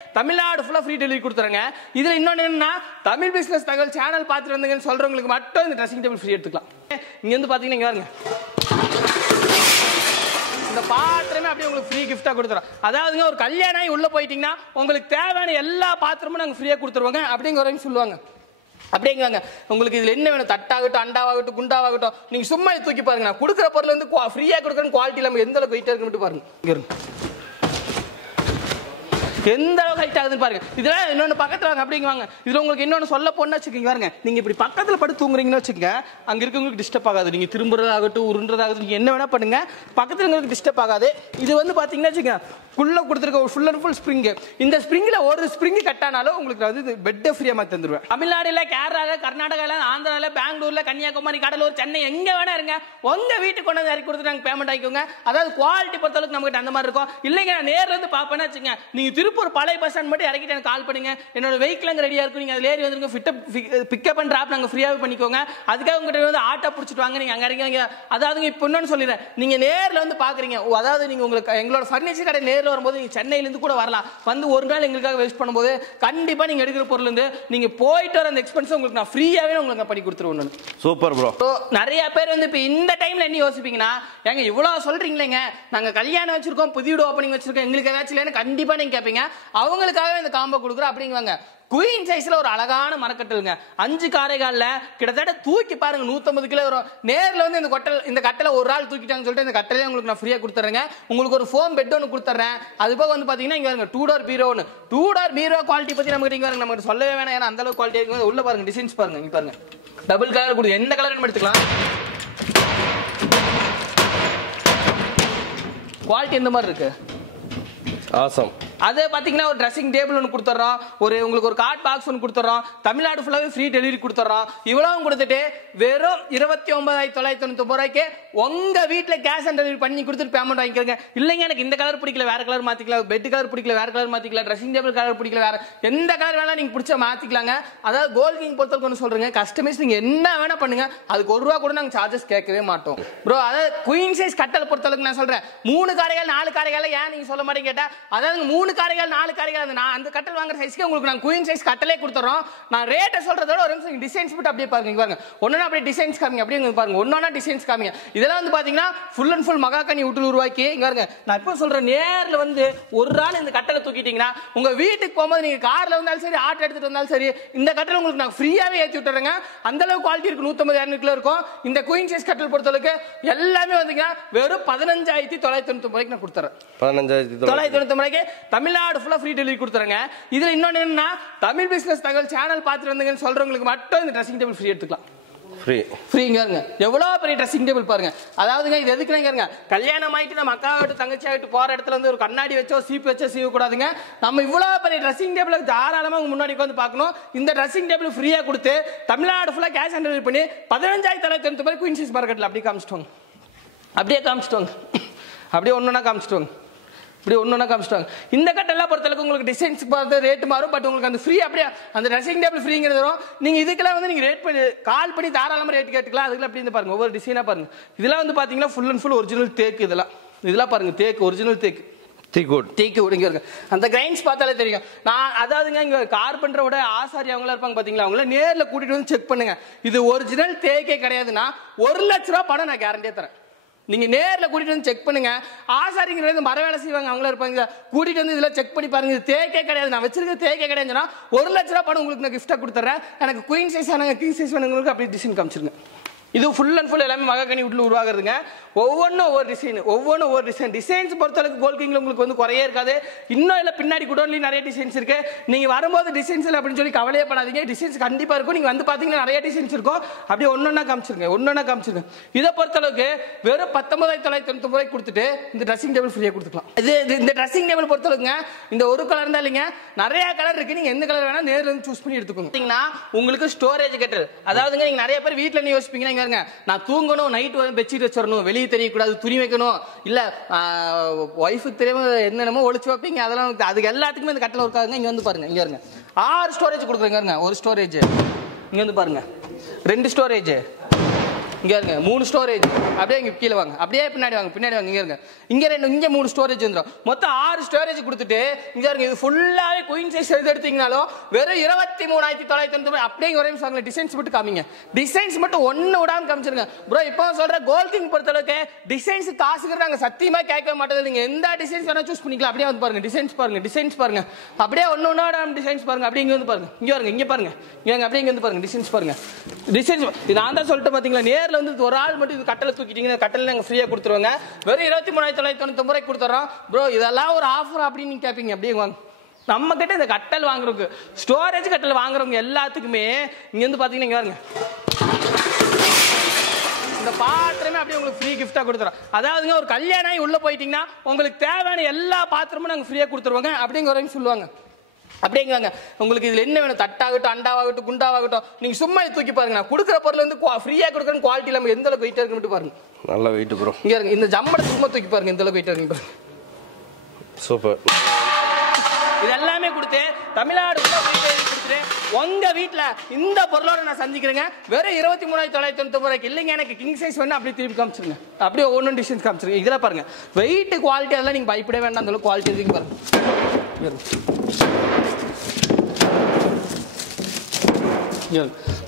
தமிழ்நாடு ஃபுல்லா free delivery கொடுத்துறாங்க. இதுல இன்னொன்னு என்னன்னா தமிழ் பிசினஸ் தகவல் சேனல் பார்த்துட்டு வந்தீங்கன்னு சொல்றவங்களுக்கு மட்டும் இந்த ட்ரெஸ்ஸிங் டேபிள் ஃப்ரீ எடுத்துக்கலாம். இங்க வந்து பாத்தீங்கன்னா இங்க பாருங்க, இந்த பாத்திரமே அப்படியே உங்களுக்கு ஃப்ரீ கிஃப்டா கொடுத்துறோம். அதாவதுங்க ஒரு கல்யாணம் உள்ள போயிட்டீங்கன்னா உங்களுக்கு தேவையான எல்லா பாத்திரமும் நாங்க ஃப்ரீயா கொடுத்துருவாங்க அப்படிங்கிற சொல்லுவாங்க. அப்படிங்கிறாங்க உங்களுக்கு இதுல என்ன வேணும், தட்டாகட்டும் அண்டாவாகட்டும் குண்டாவாகட்டும் நீங்க சும்மா தூக்கி பாருங்க. நான் கொடுக்குற பொருள் வந்து ஃப்ரீயா கொடுக்குற குவாலிட்டி இல்லாம எந்த அளவுக்கு வெயிட்டா இருக்குன்னு பாருங்க. எந்த அளவுக்கு ஹைட் ஆகுதுன்னு பாருங்க. இதுல இன்னொன்னு பக்கத்துல வாங்க அப்படிங்குவாங்க. இதுல உங்களுக்கு இன்னொன்னு சொல்ல போனா வச்சுக்கீங்க பாருங்க, நீங்க இப்படி பக்கத்துல படுத்து தூங்குறீங்கன்னு வச்சுக்கோங்க, அங்க இருக்கவங்களுக்கு டிஸ்டர்ப் ஆகாது. நீங்க திரும்புறதாகட்டும் உருண்டுறதாகட்டும் நீங்க என்ன வேணா பண்ணுங்க, பக்கத்துல உங்களுக்கு டிஸ்டர்ப் ஆகாது. இது வந்து பாத்தீங்கன்னா வச்சுக்கோங்க குள்ள கொடுத்துருக்க ஒரு ஃபுல் அண்ட் ஃபுல் ஸ்ப்ரிங். இந்த ஸ்ப்ரிங்ல ஒரு ஸ்ப்ரிங் கட்டானாலும் உங்களுக்கு வந்து பெட் ஃப்ரீயா மாத்தி தந்துருவேன். தமிழ்நாடுல, கேரளால, கர்நாடகால, ஆந்திரால, பெங்களூர்ல, கன்னியாகுமரி, கடலூர், சென்னை எங்க வேணா இருங்க, உங்க வீட்டுக்கு கொண்டு வந்து இறக்கி கொடுத்து நாங்க பேமெண்ட் ஆகிக்கோங்க. அதாவது குவாலிட்டி பொறுத்தளவுக்கு நம்ம கிட்ட அந்த மாதிரி இருக்கும். இல்லைங்க நான் நேர்ல இருந்து பாப்பேன்னு வச்சுங்க, நீங்க திருப்பூர் பழைய பஸ் ஸ்டாண்ட் மட்டும் இறக்கிட்டு எனக்கு கால் பண்ணுங்க, என்னோட வெஹிக்கிள் அங்க ரெடியா இருக்கும், நீங்க அதுல ஏறி வந்துருங்க, பிக்கப் அண்ட் டிராப் நாங்க ஃப்ரீயாவே பண்ணிக்கோங்க. அதுக்காக உங்ககிட்ட வந்து ஆட்டோ பிடிச்சிட்டு வாங்க, நீங்க அங்க இறங்க. அதாவது இப்போ இன்னொன்னு சொல்லிடுறேன், நீங்க நேர்ல வந்து பாக்குறீங்க, அதாவது நீங்க உங்களுக்கு எங்களோட ஃபர்னிச்சர் கடை நேர்ல வரும்போது நீங்க சென்னையில இருந்து கூட வரலாம், வந்து ஒரு நாள் எங்களுக்காக வேஸ்ட் பண்ணும்போது கண்டிப்பா நீங்க எடுக்கிற பொருள் இருந்து நீங்க போயிட்டு வர அந்த எக்ஸ்பென்ஸ் உங்களுக்கு நான் ஃப்ரீயாவே உங்களுக்கு பண்ணி கொடுத்துருவேன். Super bro. நிறைய பேர் வந்து இப்ப இந்த டைம்ல என்ன யோசிப்பீங்கன்னா, ஏங்க இவ்வளவு சொல்றீங்களேங்க, நாங்க கல்யாணம் வச்சிருக்கோம், புதிய வீடு ஓப்பனிங் வச்சிருக்கோம், எங்களுக்கு ஏதாச்சும் இல்லைன்னு கண்டிப்பா நீங்க கேட்பீங்க. அவங்களுக்காக இந்த காம்போ கொடுக்குறோம் அப்படிங்குவாங்க. குயின் சைஸ்ல ஒரு அழகான மரக்கட்டலுங்க, 5 காரைகால்ல கிட்டத்தட்ட தூக்கி பாருங்க 150 கிலோ வரும். நேர்ல வந்து இந்த கட்டல ஒரு ஆள் தூக்கிட்டாங்கன்னு சொல்லிட்டு இந்த கட்டலே உங்களுக்கு நான் ஃப்ரீயா கொடுத்துறேங்க. உங்களுக்கு ஒரு ஃபோம் பெட் ஒன்று கொடுத்துறேன். அது போக வந்து பாத்தீங்கன்னா இங்க பாருங்க 2 டோர் பீரோ ஒன்று. 2 டோர் பீரோ குவாலிட்டி பத்தி நமக்கு சொல்லவே வேணாம், ஏன்னா அந்த அளவுக்கு குவாலிட்டி இருக்கு. உள்ள பாருங்க டிசைன்ஸ் பாருங்க, இங்க பாருங்க டபுள் கலர் கொடுத்து எந்த கலர் எடுத்துக்கலாம். குவாலிட்டி எந்த மாதிரி இருக்கு, ஆசம். அதே பாத்தீங்கன்னா ஒரு ட்ரெஸ்ஸிங் டேபிள் ஒன்று கொடுத்துறோம், உங்களுக்கு ஒரு கார்ட் பாக்ஸ் ஒன்று கொடுத்துறோம், தமிழ்நாடு ஃபுல்லாவே ஃப்ரீ டெலிவரி கொடுத்துறோம். இவ்வளவு கொடுத்துட்டு வெறும் 29,999 ரூபாய்க்கு உங்க வீட்டுல கேஷ் ஆன் டெலிவரி பண்ணி கொடுத்துட்டு பேமெண்ட் வாங்கிக்கிறங்க. இல்லைங்க எனக்கு இந்த கலர் பிடிக்கல வேற கலர் மாத்திக்கலாம், பெட் கலர் பிடிக்கல வேற கலர் மாத்திக்கலாம், ட்ரெஸ்ஸிங் டேபிள் கலர் பிடிக்கல வேற எந்த கலர் வேணா நீங்க பிடிச்ச மாத்திக்கலாங்க. அதாவது கோல்ட் கிங் பொறுத்தவரைக்கும் ஒன்று சொல்றேங்க, கஸ்டமைஸ் நீங்க என்ன வேணா பண்ணுங்க, அதுக்கு ₹1 கூட நாங்க சார்ஜஸ் கேட்கவே மாட்டோம் ப்ரோ. அதாவது குயின் சைஸ் கட்டல் பொறுத்தளவுக்கு நான் சொல்றேன் 3 காரைகள் 4 காரைகள் ஏன் நீங்க சொல்ல மாட்டீங்க கேட்டா, அதாவது 3 காரைகள் 4 காரைகள் அந்த கட்டல் வாங்குற சைஸ்க்கு உங்களுக்கு நான் குயின் சைஸ் கட்டலே கொடுத்துறோம். நான் ரேட்டை சொல்றதோட ஒரு நிமிஷம் டிசைன்ஸ் மட்டும் அப்படியே பாருங்க. பாருங்க ஒண்ணா அப்படியே டிசைன்ஸ் காமிங்க, அப்படியே பாருங்க ஒண்ணா டிசைன்ஸ் காமிங்க. இதெல்லாம் வந்து பாத்தீங்கன்னா ஃபுல் அண்ட் ஃபுல் மகாகனி உட்டுல உருவாக்கி இங்க பாருங்க. நான் இப்போ சொல்றேன், நேர்ல வந்து ஒரு நாள் இந்த கட்டலை தூக்கிட்டீங்கன்னா உங்க வீட்டுக்கு போகும்போது நீங்க கார்ல வந்தாலும் சரி ஆட்டோ எடுத்துட்டு வந்தாலும் சரி இந்த கட்டலை உங்களுக்கு நான் ஃப்ரீயாவே ஏத்தி விட்டுறேங்க. அந்த அளவுக்கு குவாலிட்டி இருக்கு, 150-200 கிலோ இருக்கும். இந்த குயின் சைஸ் கட்டல் பொறுத்தளவுக்கு எல்லாமே வந்தீங்கன்னா வெறும் 15,999 ரூபாய்க்கு நான் கொடுத்துறேன். 15,999 ரூபாய்க்கு தமிழ்நாடு ஃபுல்லா ஃப்ரீ டெலிவரி கொடுத்துறேங்க. இதுல இன்னொன்னு என்னன்னா தமிழ் பிசினஸ் தகவல் சேனல் பார்த்துட்டு வந்தீங்கன்னு சொல்றவங்களுக்கு மட்டும் இந்த ட்ரெஸ்ஸிங் டேபிள் ஃப்ரீ எடுத்துக்கலாம். ஃப்ரீங்க. எவ்வளவு பெரிய ட்ரெஸ்ஸிங் டேபிள் பாருங்க. அதாவதுங்க இது எதுக்குங்க, கல்யாணம் ஆயிட்டு நம்ம அக்கா ஆகட்டும் தங்கச்சி ஆகிட்டு போற இடத்துல வந்து ஒரு கண்ணாடி வச்சோ சீப்பு வச்சோ செய்ய கூடாதுங்க. நம்ம இவ்வளவு பெரிய ட்ரெஸ்ஸிங் டேபிள் தாராளமா உங்க முன்னாடி வந்து பார்க்கணும். இந்த ட்ரெஸ்ஸிங் டேபிள் ஃப்ரீயா கொடுத்து தமிழ்நாடு ஃபுல்லா கேஷ் ஆன் டெலிவரி பண்ணி 15,999 குயின் சைஸ் மார்க்கெட்ல அப்படியே காமிச்சிட்டோங்க. அப்படியே ஒன்னொன்னா காமிச்சிட்டோங்க. இந்த கட்டெல்லாம் பொறுத்தளவுக்கு உங்களுக்கு டிசைன்ஸ் பார்த்து ரேட் மாறும். பட் உங்களுக்கு அந்த ஃப்ரீ அப்படியே அந்த ட்ரெஸ்ஸிங் டேபிள் ஃப்ரீங்கிறது வரும். நீங்க இதுக்கெல்லாம் வந்து நீங்க ரேட் பண்ணி கால் பண்ணி தாராளமா ரேட் கேட்டுக்கலாம். அதுக்குள்ள அப்படி பாருங்க ஒவ்வொரு டிசைனா பாருங்க. இதெல்லாம் வந்து பாத்தீங்கன்னா ஃபுல் அண்ட் ஃபுல் ஒரிஜினல் தேக்கு. இதெல்லாம் பாருங்க தேக்கு, ஒரிஜினல் தேக்கு. அந்த கிரைன்ஸ் பார்த்தாலே தெரியும். நான் அதாவதுங்க இங்க கார்பெண்டரோட ஆசாரி அவங்களா இருப்பாங்க பாத்தீங்களா, அவங்கள நேர்ல கூட்டிட்டு வந்து செக் பண்ணுங்க. இது ஒரிஜினல் தேக்கே கிடையாதுன்னா ₹1,00,000 பணம் நான் கேரண்டியா தரேன். நீங்க நேர்ல கூட்டிட்டு வந்து செக் பண்ணுங்க. ஆசாரிங்க மர வேலை செய்வாங்க அவங்கள இருப்பாங்க, கூட்டிட்டு வந்து இதுல செக் பண்ணி பாருங்க. இது தேக்கே கிடையாது, நான் வச்சிருக்க தேக்கே கிடையாதுன்னா ₹1,00,000 பணம் உங்களுக்கு நான் கிஃப்டா கொடுத்துறேன். எனக்கு குயின் சைஸ் வேணுங்க, கிங் சைஸ் வேணுங்களுக்கு அப்படி டிசைன் காமிச்சிருங்க. இது ஃபுல் அண்ட் ஃபுல் எல்லாமே மகாகனி உட்ல உருவாகுறதுங்க. ஒவ்வொன்றும் ஒவ்வொரு டிசைன். டிசைன்ஸ் பொறுத்தளவுக்கு கோல்ட் கிங்ல உங்களுக்கு வந்து குறையே இருக்காது. இன்னும் இல்லை பின்னாடி குடோன்லயும் நிறைய டிசைன்ஸ் இருக்கு. நீங்க வரும்போது டிசைன்ஸ் இல்லை அப்படின்னு சொல்லி கவலையே படாதீங்க, டிசைன்ஸ் கண்டிப்பா இருக்கும். நீங்க வந்து பாத்தீங்கன்னா நிறைய டிசைன்ஸ் இருக்கும். அப்படியே ஒன்னொன்னா காமிச்சிருங்க. இதை பொறுத்தளவுக்கு வெறும் 19,999 ரூபாய்க்கு கொடுத்துட்டு இந்த ட்ரெஸ்ஸிங் டேபிள் ஃப்ரீயா கொடுத்துக்கலாம். இந்த ட்ரெஸ்ஸிங் டேபிள் பொறுத்தளவுக்கு இந்த ஒரு கலர் இருந்தா இல்லைங்க, நிறைய கலர் இருக்கு. நீங்க எந்த கலர் வேணா நேர்ல இருந்து சூஸ் பண்ணி எடுத்துக்கோங்க. உங்களுக்கு ஸ்டோரேஜ் கட்டல், அதாவது நீங்க நிறைய பேர் வீட்டுல நீ யோசிப்பீங்க, நான் தூங்கணும், நைட் பெட்ஷீட் வச்சிடணும், வெளியே தெரியக்கூடாது, துணி வைக்கணும், இல்ல ஒய்ஃபுக்கு தெரியாம என்னென்னமோ ஒளிச்சு வைப்பீங்க. அதெல்லாம் அதுக்கு எல்லாத்துக்குமே இந்த கட்டல ஒர்க் ஆகுங்க. இங்க வந்து பாருங்க, இங்க இருங்க 6 ஸ்டோரேஜ் கொடுக்குறேங்க. ஒரு ஸ்டோரேஜ் இங்க வந்து பாருங்க, 2 ஸ்டோரேஜ், இங்க இருங்க 3 ஸ்டோரேஜ். அப்படியே இங்க கீழே வாங்க, அப்படியே பின்னாடி வாங்க, இங்க இருங்க. இங்க 3 ஸ்டோரேஜ் வந்துடும். மொத்தம் 6 ஸ்டோரேஜ் கொடுத்துட்டு இங்க இருங்க. இது ஃபுல்லாவே குயின் சைஸ் எடுத்தீங்கனாலும் வெறும் 23,990. அப்படியே ஒரே நிமிஷம் டிசைன்ஸ் மட்டும் காமிங்க. டிசைன்ஸ் மட்டும் ஒண்ணு விடாம காமிச்சிருங்க ப்ரோ. இப்போ சொல்ற கோல்ட் கிங் பொறுத்தளவுக்கு டிசைன்ஸ் காசுக்கு நாங்க சத்தியமா கேட்கவே மாட்டோம். நீங்க எந்த டிசைன்ஸ் வேணா சூஸ் பண்ணிக்கலாம். அப்படியே வந்து பாருங்க, டிசைன்ஸ் பாருங்க, அப்படியே ஒன்னோட டிசைன்ஸ் பாருங்க. அப்படியே இங்க வந்து பாருங்க, இங்க பாருங்க, அப்படியே இங்க வந்து பாருங்க, டிசைன்ஸ் பாருங்க. டிசைன்ஸ் நான் தான் சொல்லிட்டு பாத்தீங்களா, நேர்ல வந்து ஒரு ஆள் மட்டும் இது கட்டல தூக்கிட்டீங்கன்னா கட்டல நாங்க ஃப்ரீயா கொடுத்துருவாங்க. வெறும் 23,990 கொடுத்துறோம் ப்ரோ. இதெல்லாம் ஒரு ஆஃபர் அப்படின்னு நீங்க கேட்பீங்க. அப்படியே வாங்க, நம்ம கிட்ட இந்த கட்டல் வாங்குறவங்க, ஸ்டோரேஜ் கட்டல் வாங்குறவங்க எல்லாத்துக்குமே இங்க வந்து பாத்தீங்கன்னா இங்க பாருங்க, இந்த பாத்திரமே அப்படியே உங்களுக்கு ஃப்ரீ கிஃப்டா கொடுத்துறோம். அதாவதுங்க ஒரு கல்யாணம் உள்ள போயிட்டீங்கன்னா உங்களுக்கு தேவையான எல்லா பாத்திரமும் நாங்க ஃப்ரீயா கொடுத்துருவாங்க. அப்படிங்கிற சொல்லுவாங்க. அப்படிங்கிறாங்க உங்களுக்கு இதுல என்ன வேணும், தட்டாகட்டும், அண்டாவாகட்டும், குண்டாவாகட்டும், நீங்க சும்மா தூக்கி பாருங்க. கொடுக்குற பொருள் வந்து ஃப்ரீயா கொடுக்குற குவாலிட்டி இல்லாம எந்த அளவுக்கு வெயிட்டா இருக்கு பாருங்க. நல்ல வெயிட் ப்ரோ. இங்க இருக்கு, இந்த ஜம்பட சும்மா தூக்கி பாருங்க எந்த அளவுக்கு வெயிட்டா இருக்கு பாருங்க. சூப்பர். இது எல்லாமே கொடுத்து தமிழ்நாடு கொடுத்துட்டு உங்க வீட்டுல இந்த பொருளோட நான் சந்திக்கிறேங்க. வெறும் 23,990 இல்லைங்க. எனக்கு கிங் சைஸ் வேணும், அப்படியே திருப்பி காமிச்சிருங்க. அப்படியே ஒன்னும் டிஸ்டன்ஸ் காமிச்சிருங்க. இதெல்லாம் பாருங்க, வெயிட் குவாலிட்டி அதெல்லாம் நீங்க பயப்பட வேண்டாம். அந்த குவாலிட்டி இருக்கு பாருங்க.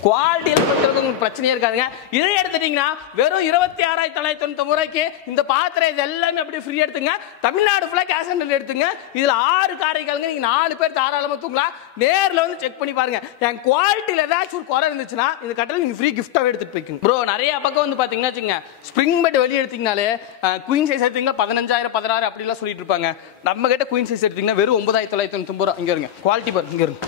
குவாலிட்டியில் பொறுத்தவரைக்கும் பிரச்சனையே இருக்காதுங்க. இதை எடுத்துட்டீங்கன்னா வெறும் 26,990 இந்த பாத்திரம் இது எல்லாமே அப்படியே ஃப்ரீ எடுத்துங்க. தமிழ்நாடு ஃபுல்லா கேஷ் ஆன் டெலிவரி எடுத்துங்க. இதுல 6 காரைக்காலுங்க, நீங்க 4 பேர் தாராளமா தூங்கலாம். நேர்ல வந்து செக் பண்ணி பாருங்க. என் குவாலிட்டியில ஏதாச்சும் ஒரு குறை இருந்துச்சுன்னா இந்த கட்டல நீங்க ஃப்ரீ கிஃப்டாவே எடுத்துட்டு போய்க்குங்க ப்ரோ. நிறைய பக்கம் வந்து பாத்தீங்கன்னா வச்சுங்க, ஸ்ப்ரிங் பெட் வெளியே எடுத்தீங்கனாலே குயின் சைஸ் எடுத்தீங்கன்னா 15,000 16 அப்படி எல்லாம் சொல்லிட்டு இருப்பாங்க. நம்ம கிட்ட குயின் சைஸ் எடுத்தீங்கன்னா வெறும் 9,990. இங்க இருங்க, குவாலிட்டி பாருங்க, இங்க இருங்க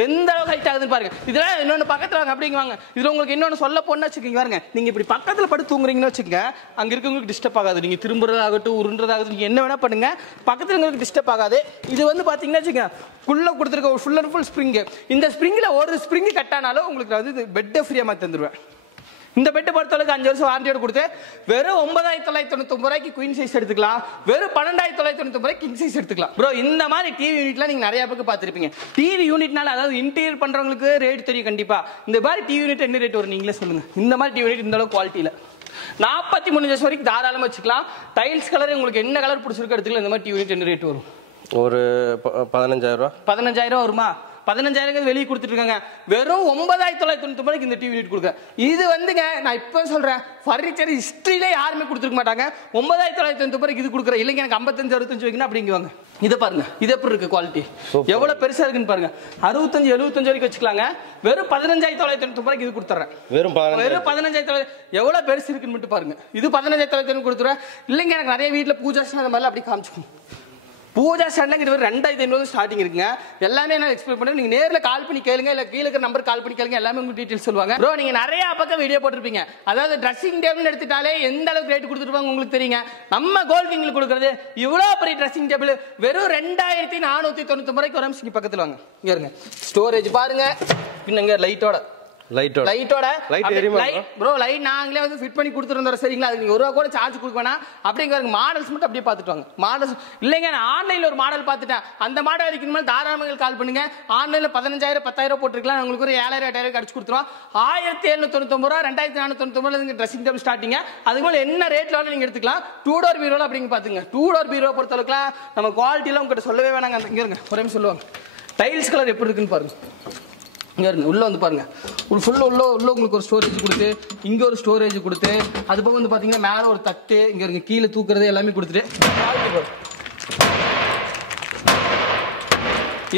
எந்த அளவுக்கு ஹைட் ஆகுதுன்னு பாருங்க. இதுல இன்னொன்னு பக்கத்துல வாங்க, அப்படிங்குவாங்க. இதுல உங்களுக்கு இன்னொன்னு சொல்ல போனா வச்சுக்கோங்க பாருங்க, நீங்க இப்படி பக்கத்துல படுத்து தூங்குறீங்கன்னு வச்சுக்கோங்க, அங்க இருக்கவங்களுக்கு டிஸ்டர்ப் ஆகாது. நீங்க திரும்புறதாகட்டும், உருண்டுறதாகட்டும், நீங்க என்ன வேணா பண்ணுங்க, பக்கத்துல உங்களுக்கு டிஸ்டர்ப் ஆகாது. இது வந்து பாத்தீங்கன்னா வச்சுக்கோங்க, குள்ள கொடுத்துருக்க ஒரு ஃபுல் அண்ட் ஃபுல் ஸ்ப்ரிங். இந்த ஸ்ப்ரிங்ல ஒரு ஸ்ப்ரிங் கட்டானாலும் உங்களுக்கு வந்து பெட்டை ஃப்ரீயா மாத்தி தந்துருவேன். இந்த பெட் பொறுத்தளவுக்கு 5 வருஷம் வாரண்டியோட கொடுத்து வெறும் 9,990 குயின் சைஸ் எடுத்துக்கலாம். வெறும் 12,990 கிங் சைஸ் எடுத்துக்கலாம் ப்ரோ. இந்த மாதிரி டிவி யூனிட்லாம் நீங்க நிறைய பேருக்கு பார்த்திருப்பீங்க. டிவி யூனிட்னால அதாவது இன்டீரியர் பண்றவங்களுக்கு ரேட் தெரியும் கண்டிப்பா. இந்த மாதிரி டிவி யூனிட் என்ன ரேட் வரும் நீங்களே சொல்லுங்க. இந்த மாதிரி டிவி யூனிட் இந்த அளவுக்கு குவாலிட்டியில 43 வருஷம் வரைக்கும் தாராளமா வச்சுக்கலாம். டைல்ஸ் கலர் உங்களுக்கு என்ன கலர் பிடிச்சிருக்கு எடுத்துக்கலாம். இந்த மாதிரி டிவி யூனிட் என்ன ரேட் வரும்? ஒரு 15,000 15,000 வருமா? 15,000 வெளியே கொடுத்துட்டு இருக்காங்க. வெறும் 9,990 இந்த டிவி யூனிட் கொடுக்க. இது வந்துங்க நான் இப்ப சொல்றேன், ஃபர்னிச்சர் ஹிஸ்டரியில யாருமே கொடுத்துருக்க மாட்டாங்க. 9,990 இது கொடுக்குற. இல்லைங்க எனக்கு 55 65 வைக்கணும் அப்படிங்குவாங்க. இதை பாருங்க, இது எப்படி இருக்கு குவாலிட்டி, எவ்வளவு பெருசா இருக்குன்னு பாருங்க. 65 75 வரைக்கும் வச்சுக்கலாங்க. வெறும் 15,990 இது கொடுத்துறேன். வெறும் 15,000 எவ்வளவு பெருசு இருக்குன்னு மட்டும் பாருங்க. இது 15,000 கொடுத்துறேன். இல்லைங்க எனக்கு நிறைய வீட்டுல பூஜா அந்த மாதிரி அப்படி காமிச்சுக்கணும். பூஜா ஸ்டாண்ட்ல இது 2,500 ஸ்டார்டிங் இருக்குங்க. எல்லாமே நான் எக்ஸ்பிளைன் பண்றேன். நீங்க நேர்ல கால் பண்ணி கேளுங்க, இல்ல கீழ இருக்க நம்பர் கால் பண்ணி கேளுங்க, எல்லாமே உங்களுக்கு டீடைல்ஸ் சொல்லுவாங்க. ப்ரோ நீங்க நிறைய பக்கம் வீடியோ போட்டுருப்பீங்க. அதாவது ட்ரெஸ்ஸிங் டேபிள் எடுத்துட்டாலே எந்த அளவுக்கு ரேட் கொடுத்துருப்பாங்க உங்களுக்கு தெரியுங்க. நம்ம கோல்ட் கிங்ல கொடுக்கறது இவ்வளவு பெரிய ட்ரெஸ்ஸிங் டேபிள் வெறும் 2,490 ஒரு நிமிஷம் பக்கத்துல வாங்க. இங்க இருங்க, ஸ்டோரேஜ் பாருங்க, பின்னங்க லைட்டோட ப்ரோ லைட் நாங்களே வந்து ஃபிட் பண்ணி கொடுத்துருந்தோம். சரிங்களா, அதுக்கு 1 ரூபா கூட சார்ஜ் கொடுக்க வேணாம். அப்படிங்கிற மாடல்ஸ் மட்டும் அப்படியே பார்த்துட்டு வாங்க. மாடல்ஸ் இல்லைங்க, நான் ஆன்லைன்ல ஒரு மாடல் பார்த்துட்டேன். அந்த மாடல் அடிக்கணும் தாராளமாக கால் பண்ணுங்க. ஆன்லைன்ல 15,000 10,000 போட்டுருக்கலாம். உங்களுக்கு ஒரு 7,000 8,000 அடிச்சு கொடுத்துருவோம். 1,799 ரூபா 2,490 ட்ரெஸ்ஸிங் டேபிள் ஸ்டார்டிங். அதுக்கு மேல என்ன ரேட்ல நீங்க எடுத்துக்கலாம். 2 டோர் பீரோல அப்படிங்க பாத்துங்க. 2 டோர் பீரோ பொறுத்தளவுக்கு நம்ம குவாலிட்டிலாம் உங்ககிட்ட சொல்லவே வேணாங்க. இங்க இருங்க ஒரே சொல்லுவாங்க. டைல்ஸ் கலர் எப்படி இருக்குன்னு பாருங்க. இங்க இருங்க, உள்ள வந்து பாருங்க, ஃபுல்லா உள்ள உங்களுக்கு ஒரு ஸ்டோரேஜ் கொடுத்து, இங்க ஒரு ஸ்டோரேஜ் கொடுத்து, அது போக வந்து பாத்தீங்கன்னா மேல ஒரு தட்டு, இங்க இருங்க கீழே தூக்குறது எல்லாமே கொடுத்துட்டு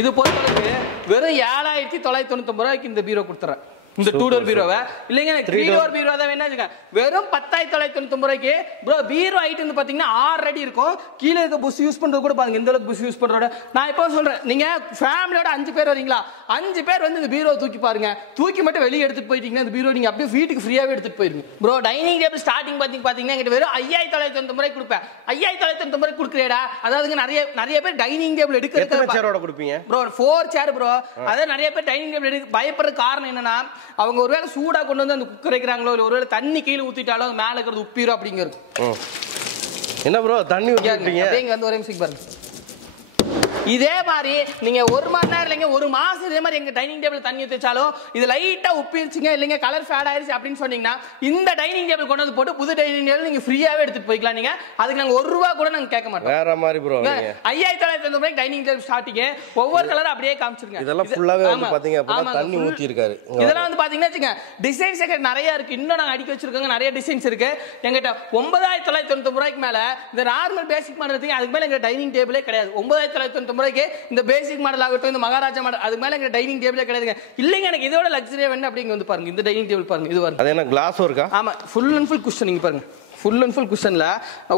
இது பொறுத்தளவுக்கு வெறும் 7,990 ரூபாய்க்கு இந்த பீரோ கொடுத்துறேன். இந்த 2 டோர் பீரோவை இல்லைங்க 3 டோர் பீரோ தான் வேணா வெறும் 10,990 ரூபாய்க்கு ப்ரோ. பீரோ ஹைட் வந்து பாத்தீங்கன்னா 6 அடி இருக்கும். கீழே இருக்க புஷ் யூஸ் பண்றது கூட பாருங்க எந்த அளவுக்கு புஷ் யூஸ் பண்றோட. நான் இப்போ சொல்றேன், நீங்க ஃபேமிலியோட 5 பேர் வரீங்களா, 5 பேர் வந்து இந்த பீரோ தூக்கி பாருங்க. தூக்கி மட்டும் வெளியே எடுத்துட்டு போயிட்டீங்கன்னா இந்த பீரோ நீங்க அப்படியே வீட்டுக்கு ஃப்ரீயாவே எடுத்துட்டு போயிருங்க ப்ரோ. டைனிங் டேபிள் ஸ்டார்டிங் பாத்தீங்கன்னா எங்கிட்ட வெறும் 5,990 ரூபாய்க்கு கொடுப்பேன். 5,990 ரூபாய்க்கு கொடுக்குறேடா. அதாவது நிறைய பேர் டைனிங் டேபிள் எடுக்கிறதுக்கு கொடுப்பீங்க ப்ரோ. 4 சேர் ப்ரோ. அதாவது நிறைய பேர் டைனிங் டேபிள் எடுக்க பயப்படுற காரணம் என்னன்னா, அவங்க ஒருவேளை சூடா கொண்டு வந்து அந்த குக்கர் வைக்கிறாங்களோ, இல்ல ஒருவேளை தண்ணி கீழே ஊத்திட்டாலோ மேல இருக்கிறது உப்பிரும் அப்படிங்கிறது. என்ன ப்ரோ தண்ணி ஊத்திட்டீங்க? அப்படிங்க வந்து ஒரே நிமிஷம் பாருங்க. இதே மாதிரி நீங்க ஒரு மணி நேரம் இல்லைங்க ஒரு மாசம் இதே மாதிரி எங்க டைனிங் டேபிள் தண்ணி ஊத்திச்சாலும் இது லைட்டா உப்பிருச்சுங்க இல்லைங்க கலர் ஃபேட் ஆயிருச்சு அப்படின்னு சொன்னீங்கன்னா இந்த டைனிங் டேபிள் கொண்டு வந்து போட்டு புது டைனிங் டேபிள் நீங்க ஃப்ரீயாவே எடுத்துட்டு போய்க்கலாம். நீங்க அதுக்கு நாங்க ₹1 கூட நாங்க கேட்க மாட்டோம். வேற மாதிரி ப்ரோ 5990 டைனிங் டேபிள் ஸ்டார்டிங் ஒவ்வொரு கலர் அப்படியே காமிச்சிருங்க. இதெல்லாம் ஃபுல்லாவே வந்து பாத்தீங்க அப்படினா தண்ணி ஊத்தி இருக்காரு. இதெல்லாம் வந்து பாத்தீங்கன்னா வெச்சுங்க டிசைன்ஸ் நிறைய இருக்கு. இன்னும் நாங்க அடிக்க வச்சிருக்கோங்க நிறைய டிசைன்ஸ் இருக்கு. எங்கிட்ட 9990 மேல இந்த நார்மல் பேசிக் மாடல் அதுக்கு மேல எங்க டைனிங் டேபிளே கிடையாது. 9990 இந்த பேசிக் மாடல் ஆகட்டும் இந்த மகாராஜா மாடல் அதுக்கு மேல எங்க டைனிங் டேபிளே கிடையாதுங்க. இல்லங்க எனக்கு இதோட லக்ஸரியா வேணும் அப்படிங்க வந்து பாருங்க இந்த டைனிங் டேபிள் பாருங்க இது பாருங்க. அது என்ன கிளாஸ் இருக்கா? ஆமா ஃபுல் அண்ட் ஃபுல் குஷன் நீங்க பாருங்க. ஃபுல் அண்ட் ஃபுல் குஷன்ல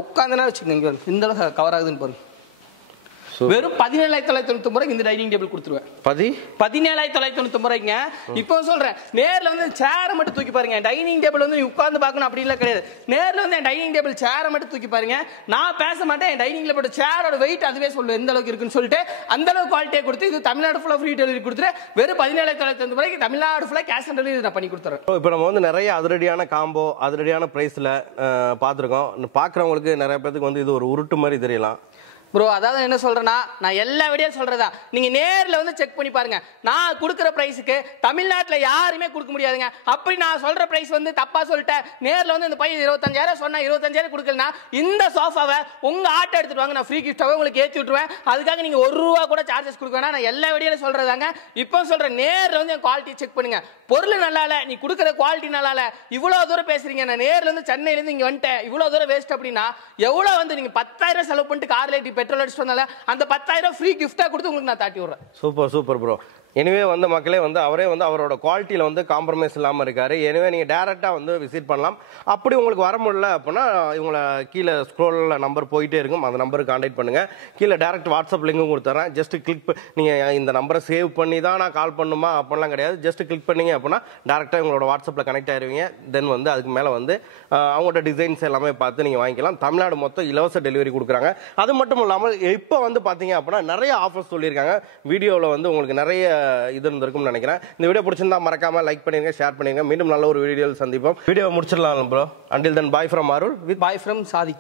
உட்கார்ந்தனா வெச்சுங்க இந்த அளவுக்கு கவர் ஆகுதுன்னு பாருங்க. வெறும் 17,990 இந்த டைனிங் டேபிள் கொடுத்துருவேன். 17,990 இப்போ சொல்றேன். நேர்ல வந்து சேரை மட்டும் தூக்கி பாருங்க. டைனிங் டேபிள் வந்து உட்கார்ந்து பார்க்கணும் அப்படி இல்ல கிடையாது. நேர்ல வந்து டைனிங் டேபிள் சேரை மட்டும் தூக்கி பாருங்க. நான் பேச மாட்டேன். டைனிங்ல போட்ட சேரோட வெயிட் அதுவே சொல்லுவேன் எந்த அளவுக்கு இருக்குன்னு சொல்லிட்டு அந்த அளவுக்கு குவாலிட்டியா கொடுத்து இது தமிழ்நாடு ஃபுல்லா ஃப்ரீ டெலிவரி கொடுத்துறேன். வெறும் 17,990 தமிழ்நாடு ஃபுல்லா கேஷ் ஆன் டெலிவரி நான் பண்ணி கொடுத்துறேன். இப்போ நம்ம வந்து நிறைய அதிரடியான காம்போ அதிரடியான பிரைஸ்ல பாத்துருக்கோம். பாக்குறவங்களுக்கு நிறைய பேருக்கு வந்து இது ஒரு உருட்டு மாதிரி தெரியலாம். ப்ரோ அதாவது என்ன சொல்றேன்னா நான் எல்லா வீடியோ சொல்றதா நீங்க நேர்ல வந்து செக் பண்ணி பாருங்க. நான் கொடுக்குற பிரைஸுக்கு தமிழ்நாட்டுல யாருமே கொடுக்க முடியாதுங்க. அப்படி நான் சொல்ற பிரைஸ் வந்து தப்பா சொல்லிட்டேன். நேர்ல வந்து இந்த பையன் 25,000 சொன்னா 25,000 கொடுக்கலனா இந்த சோஃபாவை உங்க ஆட்டோ எடுத்துட்டு வாங்க நான் ஃப்ரீ கிஃப்டாவே உங்களுக்கு ஏத்தி விட்டுருவேன். அதுக்காக நீங்க ₹1 கூட சார்ஜஸ் கொடுக்க வேணாம். நான் எல்லா வீடியோல சொல்றதாங்க. இப்போ சொல்றேன் நேர்ல வந்து என் குவாலிட்டி செக் பண்ணுங்க. பொருள் நல்லா இல்ல நீ கொடுக்குற குவாலிட்டி நல்லா இல்ல இவ்வளவு தூரம் பேசுறீங்க. நான் நேர்ல இருந்து சென்னையில இருந்து இங்க வந்துட்டேன் இவ்வளவு தூரம் வேஸ்ட் அப்படின்னா எவ்வளவு வந்து நீங்க 10,000 செலவு பண்ணிட்டு கார்ல பெட்ரோல் அடிச்சு வந்தால அந்த 10,000 ஃப்ரீ கிஃப்டா கொடுத்து உங்களுக்கு நான் தாட்டி விடுறேன். Super super bro. எனவே வந்து மக்களே வந்து அவரே வந்து அவரோட குவாலிட்டியில வந்து காம்ப்ரமைஸ் இல்லாம இருக்காரு. எனவே நீங்க டைரக்டா வந்து விசிட் பண்ணலாம். அப்படி உங்களுக்கு வர முடியல அப்படின்னா இவங்கள கீழே ஸ்க்ரோல்ல நம்பர் போயிட்டே இருக்கும். அந்த நம்பருக்கு கான்டாக்ட் பண்ணுங்க. கீழே டைரக்ட் வாட்ஸ்அப் லிங்கும் கொடுத்துறேன். ஜஸ்ட் கிளிக் நீங்க இந்த நம்பரை சேவ் பண்ணி தான் நான் கால் பண்ணுமா அப்படிலாம் கிடையாது. ஜஸ்ட் கிளிக் பண்ணீங்க அப்படின்னா டைரக்டா உங்களோட வாட்ஸ்அப்ல கனெக்ட் ஆயிருவீங்க. தென் வந்து அதுக்கு மேல வந்து அவங்களோட டிசைன்ஸ் எல்லாமே பார்த்து நீங்க வாங்கிக்கலாம். தமிழ்நாடு மொத்தம் இலவச டெலிவரி கொடுக்குறாங்க. அது மட்டும் இல்லாமல் இப்போ வந்து பாத்தீங்க அப்படின்னா நிறைய ஆஃபர்ஸ் சொல்லியிருக்காங்க. வீடியோவில் வந்து உங்களுக்கு நிறைய இது இருந்திருக்கும் நினைக்கிறேன். இந்த வீடியோ பிடிச்சிருந்தா மறக்காம லைக் பண்ணுங்க ஷேர் பண்ணுங்க. மீண்டும் நல்ல ஒரு வீடியோவில் சந்திப்போம். வீடியோ முடிச்சிடலாம் bro. Until then bye from Arul with bye from Sadik.